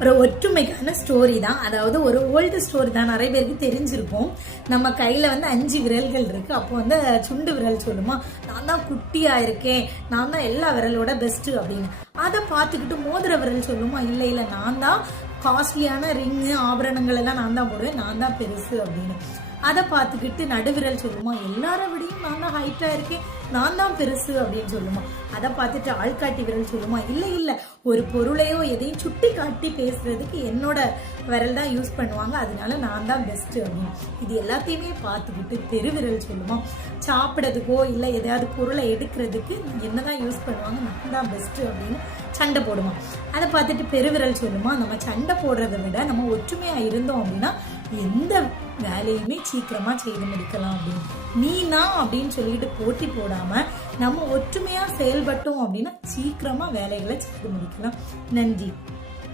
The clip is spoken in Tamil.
ஒரு ஒற்றுமைக்கான ஸ்டோரி தான். அதாவது ஒரு ஓல்டு ஸ்டோரி தான், நிறைய பேருக்கு தெரிஞ்சிருக்கும். நம்ம கையில 5 விரல்கள் இருக்கு. அப்போ சுண்டு விரல் சொல்லுமா, நான் தான் குட்டியா இருக்கேன், நான் தான் எல்லா விரலோட பெஸ்ட் அப்படின்னு. அதை பார்த்துக்கிட்டு மோதிர விரல் சொல்லுமா, இல்ல இல்ல நான் தான் காஸ்ட்லியான ரிங்கு ஆபரணங்கள் எல்லாம் நான் தான் போடுவேன், நான் தான் பெருசு அப்படின்னு. அதை பார்த்துக்கிட்டு நடுவிரல் சொல்லுமா, எல்லார விடையும் நான் தான் ஹைட்டா இருக்கேன், நான் தான் பெருசு அப்படின்னு சொல்லுமா. அதை பார்த்துட்டு ஆள்காட்டி விரல் சொல்லுமா, இல்ல இல்ல ஒரு பொருளையோ எதையும் சுட்டி காட்டி பேசுறதுக்கு என்னோட விரல் தான் யூஸ் பண்ணுவாங்க, அதனால நான் தான் பெஸ்ட் அப்படின்னு. இது எல்லாத்தையுமே பார்த்துக்கிட்டு பெருவிரல் சொல்லுமா, சாப்பிட்றதுக்கோ இல்லை எதையாவது பொருளை எடுக்கிறதுக்கு என்னதான் யூஸ் பண்ணுவாங்க, நான் தான் பெஸ்ட் அப்படின்னு சண்டை போடுமா. அதை பார்த்துட்டு பெருவிரல் சொல்லுமா, நம்ம சண்டை போடுறதை விட நம்ம ஒற்றுமையா இருந்தோம் அப்படின்னா எந்த வேலையுமே சீக்கிரமா செய்து முடிக்கலாம் அப்படின்னு. நீ நான் அப்படின்னு சொல்லிட்டு போட்டி போடாம நம்ம ஒற்றுமையா செயல்பட்டோம் அப்படின்னா சீக்கிரமா வேலைகளை செய்து முடிக்கலாம். நன்றி.